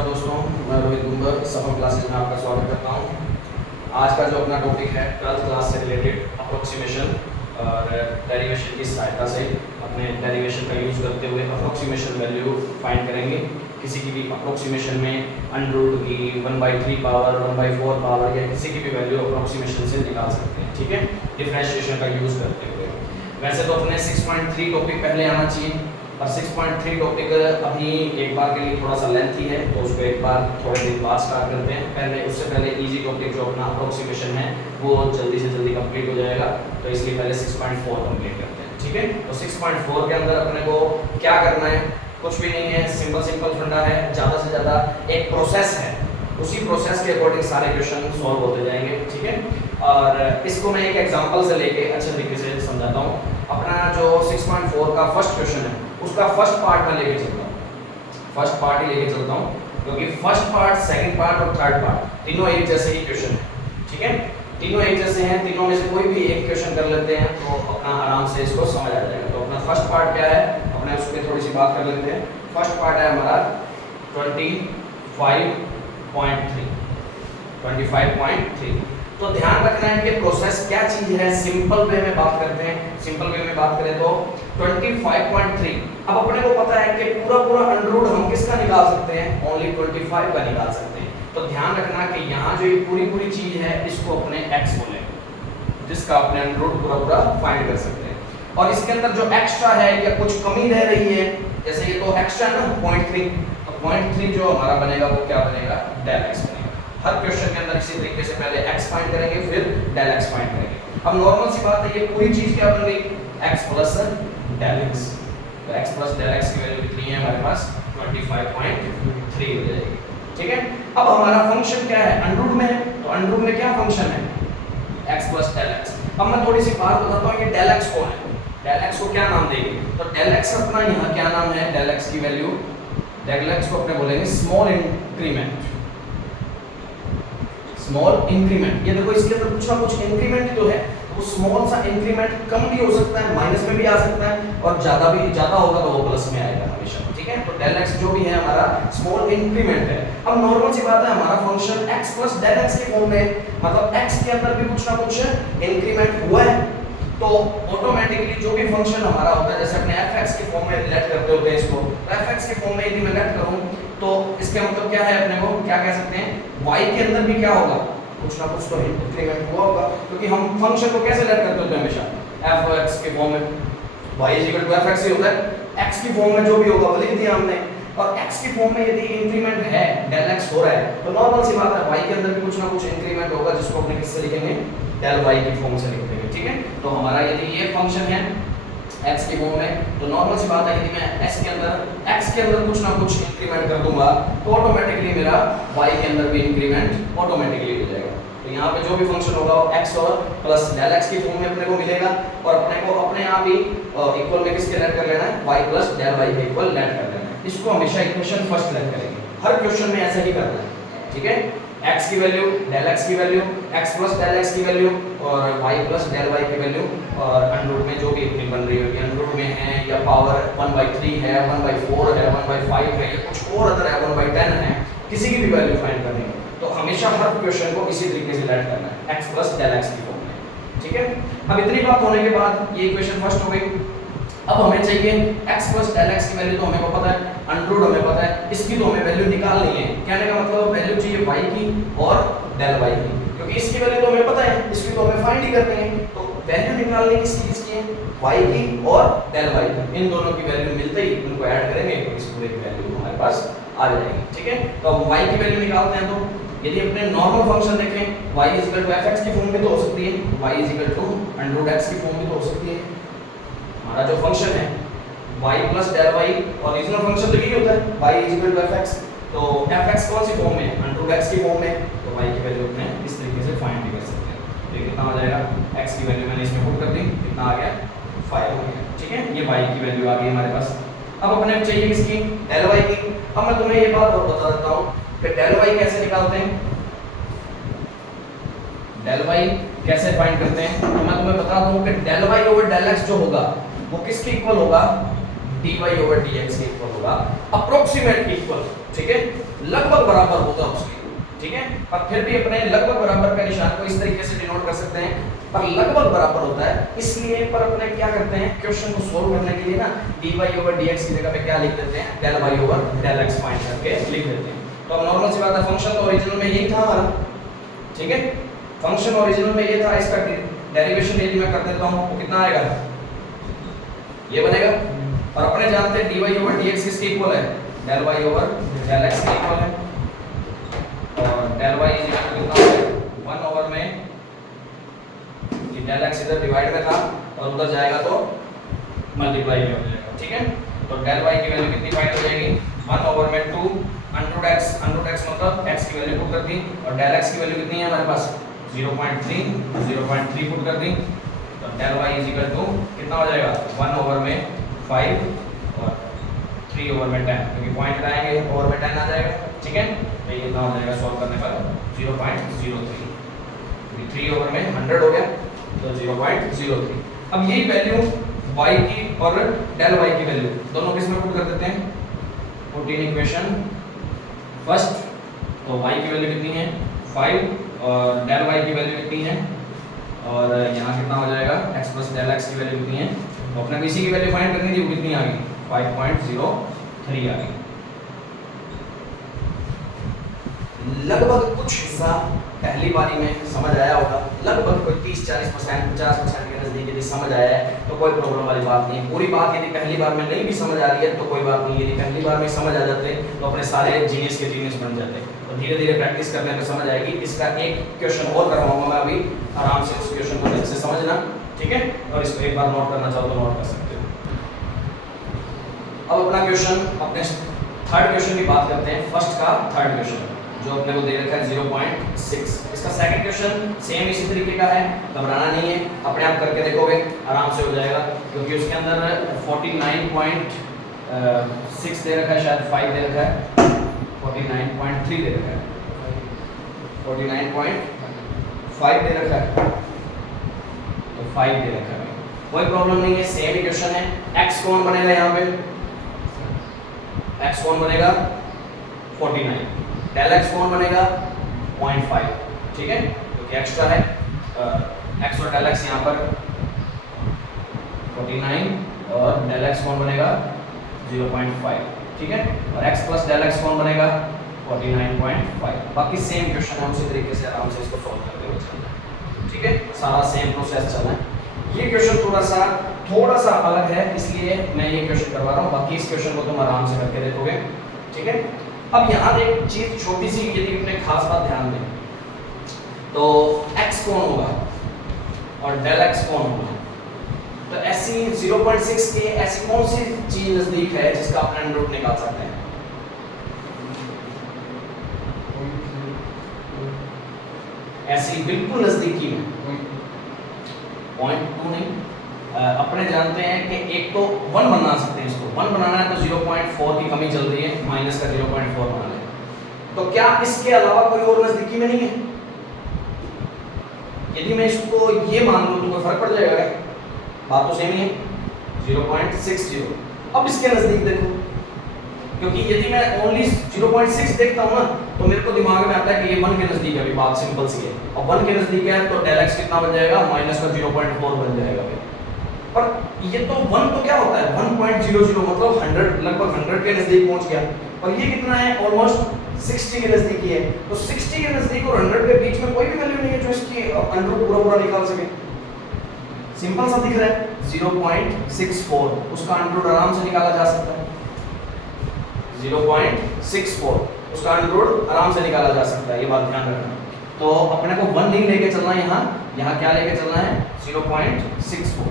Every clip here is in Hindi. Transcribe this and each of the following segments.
नमस्कार दोस्तों, मैं रोहित गुंबर सफल क्लासेज में आपका स्वागत करता हूं। आज का जो अपना टॉपिक है 12th क्लास से रिलेटेड अप्रोक्सीमेशन और डेरिवेशन की सहायता से अपने डेरिवेशन का यूज़ करते हुए अप्रोक्सीमेशन वैल्यू फाइंड करेंगे। किसी की भी अप्रोक्सीमेशन में अंडर की 1/3 पावर 1/4 पावर या किसी की भी वैल्यू अप्रोक्सीमेशन से निकाल सकते हैं, ठीक है, डिफरेंशिएशन का यूज़ करते हुए। वैसे तो अपने 6.3 टॉपिक पहले आना चाहिए और 6.3 टॉपिक अभी एक बार के लिए थोड़ा सा लेंथी है, तो उसको एक बार थोड़े दिन बाद स्टार्ट करते हैं। पहले उससे पहले इजी टॉपिक जो अपना अप्रोक्सीमेशन है वो जल्दी से जल्दी कंप्लीट हो जाएगा, तो इसलिए पहले 6.4 कंप्लीट करते हैं, ठीक है। तो 6.4 के अंदर अपने को क्या करना है, कुछ भी नहीं है, सिंपल फंडा है। ज़्यादा से ज़्यादा एक प्रोसेस है, उसी प्रोसेस के अकॉर्डिंग सारे क्वेश्चन सॉल्व होते जाएंगे, ठीक है। और इसको मैं एक एग्जांपल से लेके अच्छे तरीके से समझाता हूँ। अपना जो 6.4 का फर्स्ट क्वेश्चन है उसका फर्स्ट पार्ट मैं लेके चलता हूँ, फर्स्ट पार्ट ही लेके चलता हूँ, क्योंकि फर्स्ट पार्ट, सेकंड पार्ट और थर्ड पार्ट तीनों एक जैसे ही क्वेश्चन है, ठीक है। तीनों एक जैसे हैं, तीनों में से कोई भी एक क्वेश्चन कर लेते हैं तो अपना आराम से इसको समझ आ जाएगा। तो अपना फर्स्ट पार्ट क्या है, अपने उस पर थोड़ी सी बात कर लेते हैं। फर्स्ट पार्ट है हमारा 25.3। तो ध्यान रखना है कि प्रोसेस क्या चीज है, सिंपल वे में बात करते हैं। सिंपल वे में बात करें तो 25.3, अब अपने को पता है कि पूरा अंडर रूट हम किसका निकाल सकते हैं, ओनली 25 का निकाल सकते हैं। तो ध्यान रखना कि यहाँ जो ये पूरी चीज है इसको अपने x बोलेंगे, जिसका अपने अंडर रूट पूरा फाइंड कर सकते हैं। और इसके अंदर जो एक्स्ट्रा है या कुछ कमी रह रही है, जैसे ये तो एक्स्ट्रा है ना 0.3, तो 0.3 जो हमारा बनेगा वो क्या बनेगा, डेल x बनेगा। हर क्वेश्चन के अंदर इसी तरीके से पहले x फाइंड करेंगे फिर डेल x फाइंड करेंगे। अब नॉर्मल सी बात है, ये पूरी चीज क्या बन गई, x प्लस डेल x। तो x प्लस डेल x की वैल्यू कितनी है हमारे पास, 25.3 हो जाएगी, ठीक है। अब हमारा फंक्शन क्या है, अंडर रूट में है, तो अंडर रूट में क्या फंक्शन है, x प्लस डेल x। अब मैं थोड़ी सी बात बताता हूँ कि डेल x कौन है, डेल x को क्या नाम देंगे। तो डेल x अपना यहाँ क्या नाम है, डेल x की वैल्यू, डेल x को अपने बोलेंगे स्मॉल इंक्रीमेंट, स्मॉल इंक्रीमेंट। ये देखो इसके अंदर कुछ ना कुछ इंक्रीमेंट तो है, वो स्मॉल सा इंक्रीमेंट कम भी हो सकता है, माइनस में भी आ सकता है, और ज्यादा होगा तो वो प्लस में आएगा हमेशा, ठीक है। तो डेल x जो भी है हमारा स्मॉल इंक्रीमेंट है। अब नॉर्मल सी बात है, हमारा function x plus del x के फॉर्म में, मतलब x के अंदर भी कुछ ना कुछ इंक्रीमेंट हुआ है, तो ऑटोमेटिकली जो भी फंक्शन हमारा होता है, जैसे अपने fx के फॉर्म में रिलेट करते होते हैं इसको, तो fx के फॉर्म में यदि मैं लेट करूं तो इसका मतलब क्या है, अपने को क्या कह सकते हैं, y के अंदर भी क्या होगा, कुछ ना कुछ तो इंक्रीमेंट हुआ होगा, क्योंकि हम फंक्शन को कैसे लेट करते होते हैं हमेशा, f(x) के फॉर्म में y = fx ही होता है, x की फॉर्म में जो भी होगा वो लिख दिया हमने। और x की फॉर्म में यदि इंक्रीमेंट है, डेल x हो रहा है, तो नॉर्मल सी बात है y के अंदर भी कुछ ना कुछ इंक्रीमेंट होगा, जिसको अपने किससे लिखेंगे, डेल y की फॉर्म से लिख देंगे, ठीक है। तो हमारा यदि ये फंक्शन है x की फॉर्म में, तो नॉर्मल सी बात है यदि मैं x के अंदर कुछ ना कुछ इंक्रीमेंट कर दूंगा तो ऑटोमेटिकली मेरा y के अंदर भी इंक्रीमेंट ऑटोमेटिकली हो जाएगा। तो यहाँ पे जो भी फंक्शन होगा वो x और प्लस डेल x की फॉर्म में अपने को मिलेगा, और अपने को अपने आप ही इक्वल में किसके लेट कर लेना है, y प्लस डेल y के इक्वल लेट कर लेना है। इसको हमेशा इक्वेशन फर्स्ट लेट करेंगे, हर क्वेश्चन में ऐसा ही करना है, ठीक है। x की वैल्यू, डेल x की value, x plus del x की वैल्यू और y प्लस डेल y की वैल्यू, और अंडर रूट में जो भी इक्वेशन बन रही होगी, अंडर रूट में है या पावर 1/3 है, 1/4 है, 1/5 है, या कुछ और अदर है, 1/10 है, किसी की भी वैल्यू फाइंड करनी है तो हमेशा हर क्वेश्चन को इसी तरीके से लेट करना है, x प्लस डेल x की फॉर्म में, ठीक है। अब इतनी बात होने के बाद ये इक्वेशन फर्स्ट हो गई। अब हमें चाहिए x प्लस डेल x की वैल्यू, तो हमें को पता है, अंडर रूट हमें पता है, इसकी तो हमें वैल्यू निकालनी है। कहने का मतलब वैल्यू चाहिए y की और डेल y की, क्योंकि इसकी वैल्यू तो हमें पता है, इसकी तो हमें फाइंड ही करनी है। तो वैल्यू निकालनी किसकी है, y की और डेल y की। इन दोनों की वैल्यू मिलते ही उनको ऐड करेंगे तो इस पूरे की वैल्यू हमारे पास आ जाएगी, ठीक है। तो अब y की वैल्यू निकालते हैं, तो यदि अपने नॉर्मल फंक्शन देखें, y = fx की फॉर्म में तो हो सकती है, y = x की फॉर्म में तो हो सकती है। हमारा जो फंक्शन है y plus del y, original function तो यही होता है, y = fx, तो fx कौन सी फॉर्म में, √x की फॉर्म में, तो y की वैल्यू अपने इस तरीके से फाइंड भी कर सकते हैं। तो कितना हो जाएगा, x की वैल्यू मैंने इसमें पुट कर दी, कितना आ गया, 5 हो गया, ठीक है। ये y की वैल्यू आ गई हमारे पास। अब अपने को चाहिए किसकी, डेल y की। अब मैं तुम्हें ये बात और बता देता हूँ कि डेल y कैसे निकालते हैं, डेल y कैसे फाइंड करते हैं। तो मैं तुम्हें बता दूं कि del y over del x जो होगा वो किसके इक्वल होगा, dy ओवर dx के इक्वल होगा, अप्रोक्सीमेट इक्वल, ठीक है, लगभग बराबर होगा उसके, ठीक है। पर फिर भी अपने लगभग बराबर का निशान को इस तरीके से डिनोट कर सकते हैं, पर लगभग बराबर होता है, इसलिए पर अपने क्या करते हैं, क्वेश्चन को सोल्व करने के लिए ना dy ओवर dx की जगह पे क्या लिख देते हैं, del y over del x find करके लिख देते हैं। तो अब नॉर्मल सी बात है, फंक्शन तो ओरिजिनल में यही था हमारा, ठीक है, फंक्शन ओरिजिनल में ये था, इसका डेरिवेशन यदि मैं कर देता हूं तो कितना आएगा, ये बनेगा। और अपने जानते हैं dy ओवर dx किसके इक्वल है, del y over del x के इक्वल है, और del y कितना है 1 ओवर में ये del x इधर डिवाइड में था और उधर जाएगा तो मल्टीप्लाई में हो जाएगा, ठीक है। तो del y की वैल्यू कितनी फाइंड हो जाएगी, 1 ओवर में 2 अंडर x मतलब x की वैल्यू पुट कर दी, और del x की वैल्यू कितनी है हमारे पास 0.3 पुट कर दी, तो del y कितना हो जाएगा 1 ओवर में 5 और 3 ओवर में 10, क्योंकि पॉइंट हटाएंगे ओवर में 10 आ जाएगा, ठीक है। तो ये कितना हो जाएगा सॉल्व करने पर 0.03, 3 ओवर में 100 हो गया तो 0.03। अब यही वैल्यू y की और del y की वैल्यू दोनों किस में पुट कर देते हैं, 14 इक्वेशन फर्स्ट, तो y की वैल्यू कितनी है 5 और del y की वैल्यू कितनी है, और यहाँ कितना हो जाएगा x प्लस del x की वैल्यू कितनी है, तो अपने इसी की वैल्यू फाइंड करनी थी, वो कितनी आ गई 5.03 आ गई। लगभग कुछ हिस्सा पहली बारी में समझ आया होगा, लगभग कोई 30-40% 50% के नजदीक यदि समझ आया है तो कोई प्रॉब्लम वाली बात नहीं। पूरी बात यदि पहली बार में नहीं भी समझ आ रही है तो कोई बात नहीं, यदि पहली बार में समझ आ जाते तो अपने सारे जीनियस के जीनियस बन जाते, तो धीरे धीरे प्रैक्टिस करने में समझ आएगी। इसका एक क्वेश्चन और करवाऊंगा मैं अभी, आराम से उस क्वेश्चन को अच्छे से समझना, ठीक है, और इसको एक बार नोट करना चाहो तो नोट कर सकते हो। अब अपना क्वेश्चन, अपने थर्ड क्वेश्चन की बात करते हैं, फर्स्ट का थर्ड क्वेश्चन जो अपने को दे रखा है 0.6। इसका सेकंड क्वेश्चन सेम इसी तरीके का है, घबराना नहीं है, अपने आप करके देखोगे आराम से हो जाएगा, क्योंकि उसके अंदर 49.6 दे रखा है, शायद 5 दे रखा है, 49.3 दे रखा है, 49.5 दे रखा है, तो 5 दे रखा है, कोई प्रॉब्लम नहीं है, सेम ही क्वेश्चन है। x कौन बनेगा यहाँ पे, x कौन बनेगा 49, del x कौन बनेगा 0.5, ठीक है, क्योंकि एक्स्ट्रा है, x और del x यहाँ पर 49 और del x कौन बनेगा 0.5, ठीक है, और x प्लस del x कौन बनेगा 49.5। बाकी सेम क्वेश्चन है, उसी तरीके से आराम से इसको सॉल्व करते हुए चलना है, ठीक है, सारा सेम प्रोसेस चलना है। ये क्वेश्चन थोड़ा सा अलग है, इसलिए मैं ये क्वेश्चन करवा रहा हूँ, बाकी इस क्वेश्चन को तुम आराम से करके देखोगे, ठीक है। अब यहाँ एक चीज छोटी सी यदि अपने खास बात ध्यान दें तो x कौन होगा और del x कौन होगा, तो ऐसी 0.6 के ऐसी कौन सी चीज नजदीक है जिसका अपने अंडर रूट निकाल सकते हैं, ऐसी बिल्कुल नजदीकी में 0.2 नहीं, अपने जानते हैं कि एक तो 1 बना सकते हैं, इसको 1 बनाना है तो 0.4 की कमी चल रही है, माइनस का 0.4 बना लें, तो क्या इसके अलावा कोई और नजदीकी में नहीं है, यदि मैं इसको ये मान लूं तो कोई फर्क पड़ जाएगा, बात तो सेम ही है 0.60। अब इसके नजदीक देखो, क्योंकि यदि मैं ओनली 0.6 देखता हूं ना तो मेरे को दिमाग में आता है कि ये 1 के नजदीक है, अभी बात सिंपल सी है, और 1 के नजदीक है तो del x कितना बन जाएगा माइनस का 0.4 बन जाएगा। पर ये तो 1 तो क्या होता है 1.00 मतलब 100, लगभग 100 के नजदीक पहुंच गया, और ये कितना है ऑलमोस्ट 60 के नजदीक ही है, तो 60 के नजदीक और 100 के बीच में कोई भी वैल्यू नहीं है जो इसकी अंडर पूरा निकाल सके, सिंपल सा दिख रहा है 0.64, उसका अंडर रूट आराम से निकाला जा सकता है, 0.64 उसका अंडर रूट आराम से निकाला जा सकता है, ये बात ध्यान रखना। तो अपने को 1 नहीं लेके चलना, यहाँ क्या लेके चलना है 0.64,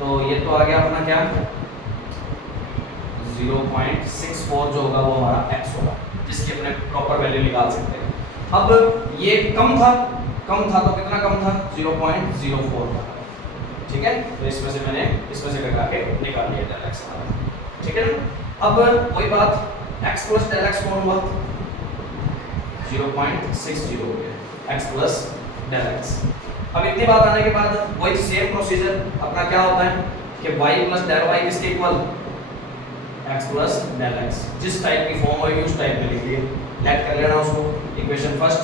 तो ये तो आ गया अपना क्या 0.64 जो होगा वो हमारा x होगा, जिसकी अपने प्रॉपर वैल्यू निकाल सकते हैं। अब ये कम था तो कितना कम था 0.04 था, ठीक है, तो इसमें से मैंने इसमें से घटा के निकाल लिया del x हमारा, ठीक है ना। अब वही बात x प्लस del x कौन हुआ 0.60 हो गया x प्लस del x। अब इतनी बात आने के बाद वही सेम प्रोसीजर अपना क्या होता है कि y प्लस del y किसके equal x plus del x, जिस टाइप की फॉर्म होगी उस टाइप में लिख लिए, लेट कर लेना उसको इक्वेशन फर्स्ट।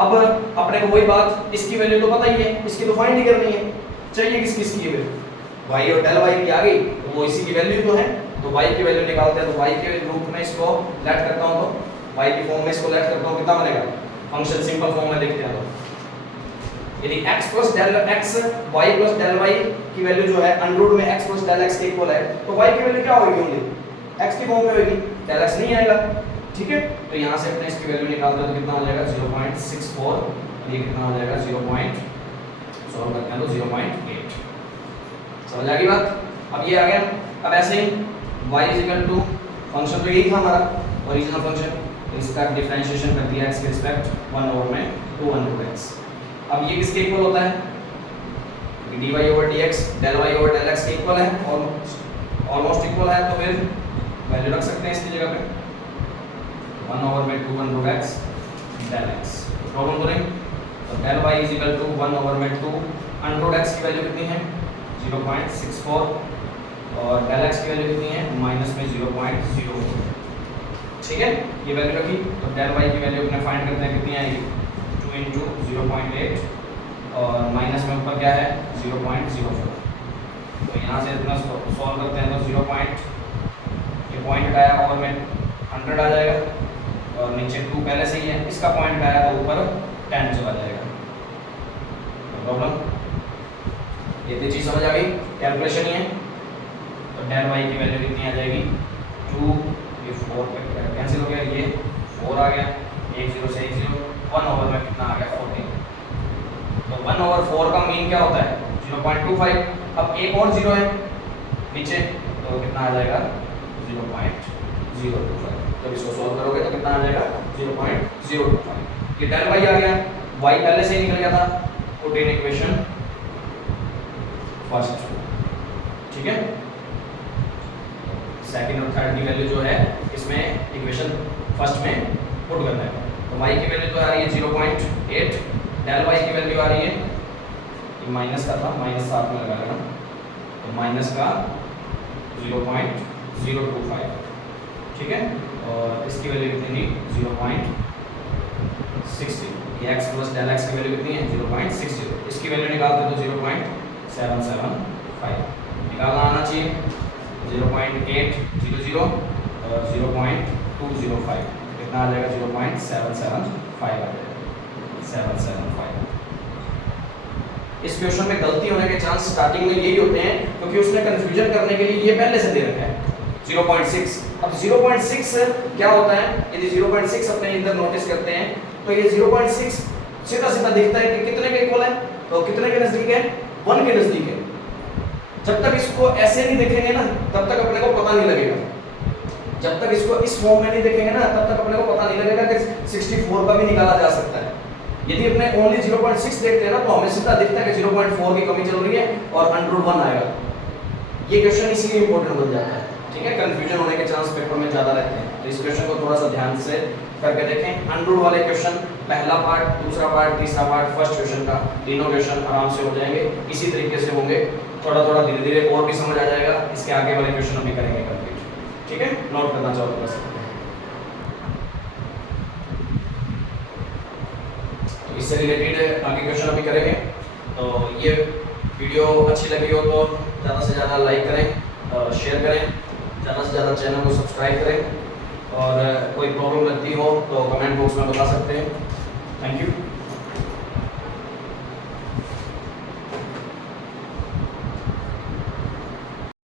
अब अपने को वही बात, इसकी वैल्यू तो पता ही है, इसकी तो फाइंड ही करनी है, चाहिए किस किस की वैल्यू, y और डेल y की आ गई तो वो इसी की वैल्यू तो है, तो y की वैल्यू निकालते हैं, तो y के रूप में इसको लेट करता हूं, तो y की फॉर्म में इसको लेट करता हूं, कितना बनेगा, फंक्शन सिंपल फॉर्म में लिखते हैं, तो यदि x plus del x y plus del y की वैल्यू जो है अंडर में x प्लस डेल x के इक्वल है, तो y की वैल्यू क्या होगी, ओनली x की फॉर्म में होगी, डेल x नहीं आएगा, ठीक है। तो यहां से अपने इसकी वैल्यू निकालते हैं तो कितना हो जाएगा 0.64, ये कितना हो जाएगा 0. सॉल्व करते हैं तो 0.8, समझ आ गई बात। अब ये आ गया, अब ऐसे ही y टू फंक्शन तो यही था हमारा ओरिजिनल फंक्शन, इसका डिफरेंशिएशन कर दिया x के रिस्पेक्ट 1 ओवर में 2 x। अब ये किसके इक्वल होता है, dy over dx del y over del x के इक्वल है, ऑलमोस्ट इक्वल है, तो फिर वैल्यू रख सकते हैं इसकी जगह पे 1 ओवर में 2 x del x, प्रॉब्लम तो नहीं। तो del y is equal to 1 over में 2 x की वैल्यू कितनी है 0.64 और del x की वैल्यू कितनी है माइनस में 0.04, ठीक है, ये वैल्यू रखी। तो del y की वैल्यू अपने फाइंड करते हैं, कितनी आएगी 2 into 0.8 और माइनस में ऊपर क्या है 0.04, तो यहाँ से इतना सॉल्व करते हैं तो 0. ये पॉइंट आया और में 100 आ जाएगा और नीचे 2 पहले से ही है, इसका पॉइंट आया तो ऊपर 10 चला जाएगा, प्रॉब्लम ये चीज समझ आ गई, कैलकुलेशन ही है। तो डेल y की वैल्यू कितनी आ जाएगी 2, ये 4 पे कैंसिल हो गया, ये 4 आ गया, 1 0 से 1 0, 1 ओवर में कितना आ गया 14, तो 1 ओवर 4 का मीन क्या होता है 0.25, अब एक और 0 है नीचे, तो कितना आ जाएगा 0.025, जब इसको सॉल्व करोगे तो कितना आ जाएगा 0.025, ये डेल y आ गया, y पहले से ही निकल गया था, पुट इन इक्वेशन फर्स्ट, ठीक है। सेकंड और थर्ड की वैल्यू जो है इसमें इक्वेशन फर्स्ट में पुट करना है, तो y की वैल्यू तो आ रही है 0.8, डेल y की वैल्यू आ रही है, ये माइनस का था, माइनस साथ में लगा लेना, तो माइनस का 0.025, ठीक है, और इसकी वैल्यू कितनी थी 0.60, ये x प्लस डेल x की वैल्यू कितनी है 0.60, इसकी वैल्यू निकालते तो 0.775 निकालना आना चाहिए, 0.800 और 0.205 कितना आ जाएगा 0.775 आ जाएगा 775। इस क्वेश्चन में गलती होने के चांस स्टार्टिंग में यही होते हैं क्योंकि उसने कंफ्यूजन करने के लिए ये पहले से दे रखा है 0.6। अब 0.6 क्या होता है, यदि 0.6 अपने इधर नोटिस करते हैं तो ये 0.6 सीधा सीधा दिखता है कि कितने के इक्वल है, तो कितने के नजदीक है 1 के नजदीक है। जब तक इसको ऐसे नहीं देखेंगे ना तब तक अपने को पता नहीं लगेगा, जब तक इसको इस फॉर्म में नहीं देखेंगे ना तब तक अपने को पता नहीं लगेगा कि 64 का भी निकाला जा सकता है। यदि अपने ओनली 0.6 देखते हैं ना तो हमें सीधा दिखता है कि 0.4 की कमी चल रही है और √1 आएगा। ये क्वेश्चन इसीलिए इंपॉर्टेंट बन जाता है, ठीक है, कंफ्यूजन होने के चांस पेपर में ज्यादा रहते हैं, तो इस क्वेश्चन को थोड़ा सा ध्यान से करके देखें। अंडर वाले क्वेश्चन पहला पार्ट, दूसरा पार्ट, तीसरा पार्ट, फर्स्ट क्वेश्चन का तीनों क्वेश्चन आराम से हो जाएंगे, इसी तरीके से होंगे, थोड़ा थोड़ा धीरे धीरे और भी समझ आ जाएगा। इसके आगे वाले क्वेश्चन हम भी करेंगे कंप्लीट, ठीक है, नोट करना चाहो तो कर सकते हैं। तो इससे रिलेटेड आगे क्वेश्चन अभी करेंगे। तो ये वीडियो अच्छी लगी हो तो ज़्यादा से ज़्यादा लाइक करें, शेयर करें, ज़्यादा से ज़्यादा चैनल को सब्सक्राइब करें, और कोई प्रॉब्लम लगती हो तो कमेंट बॉक्स में बता सकते हैं। Thank you.